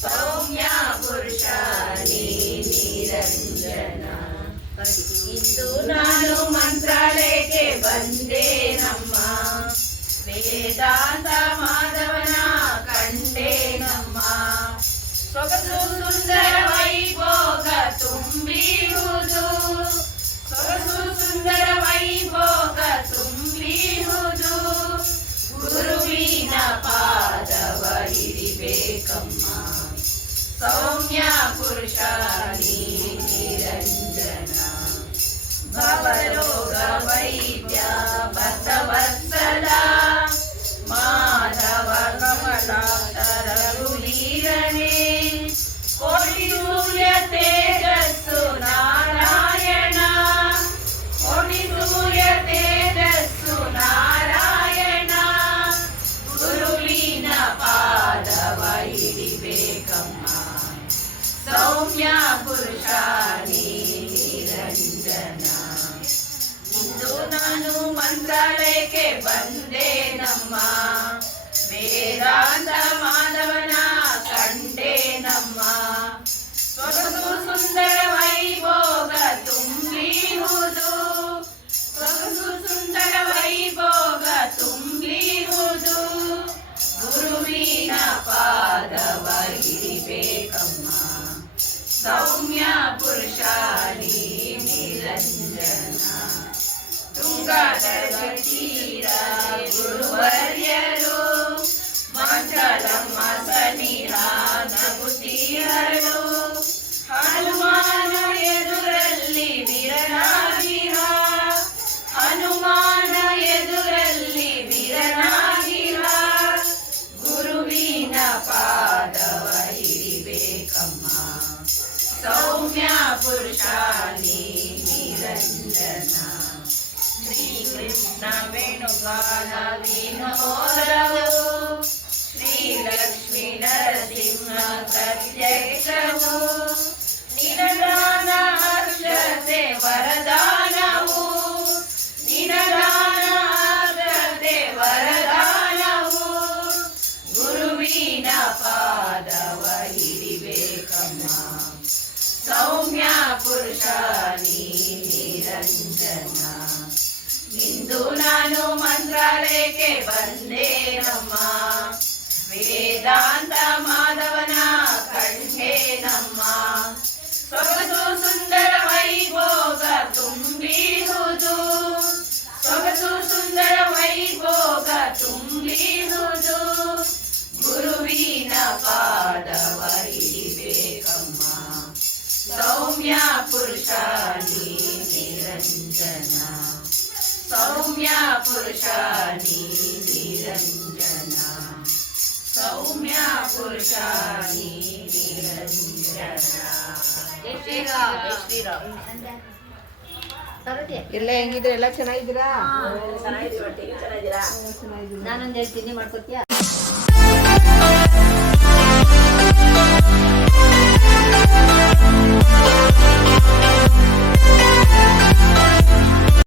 ಸೌಮ್ಯ ಪುರುಷಾನಿ ನಿರಂಜನ ಇಂದು ನಾನು ಮಂತ್ರಾಲಯಕ್ಕೆ ಬಂದೇನಮ್ಮ ನಮ್ಮ ವೇದಾಂತ ಮಾಧವನ ಕಂಡೆ ನಮ್ಮ ಸೊಗಸು ಸುಂದರ ವೈಭೋಗ ತುಂಬಿರುವುದು ಸೊಗಸು ಸುಂದರ ವೈಭೋಗ ತುಂಬಿರುವುದು ಗುರುವಿನ ಪಾದವ ಹಿಡಿಬೇಕಮ್ಮ ಸೌಮ್ಯ ಪುರುಷ ನೀ ನಿರಂಜನ ಭವರೋಗ ಸೌಮ್ಯ ಪುರುಷ ನಿರಂಜನ. ಇಂದು ನಾನು ಮಂತ್ರಾಲಯಕ್ಕೆ ಬಂದೆ ನಮ್ಮ सौम्या पुरुषाली निरञ्जना। तुङ्गादर्गतीरा गुरुवर सौम्या पुरुषाली निरञ्जना श्रीकृष्ण वेणुकाला विनोदौ श्रीलक्ष्मी नरसिंह। సౌమ్య పురుషాని నిరంజన. ఇందు నాను మంత్ర पुरुषाणि निरञ्जना सौम्या पुरुषाणि निरञ्जना सौम्या पुरुषाणि निरञ्जना ಎಲ್ಲ ಹೆಂಗಿದ್ರೆ? ಎಲ್ಲ ಚೆನ್ನಾಗಿದ್ದೀರಾ? ಚೆನ್ನಾಗಿದ್ದೀರಾ? ನಾನೊಂದು ಹೇಳ್ತೀನಿ ಮಾಡ್ಕೊತೀಯಾ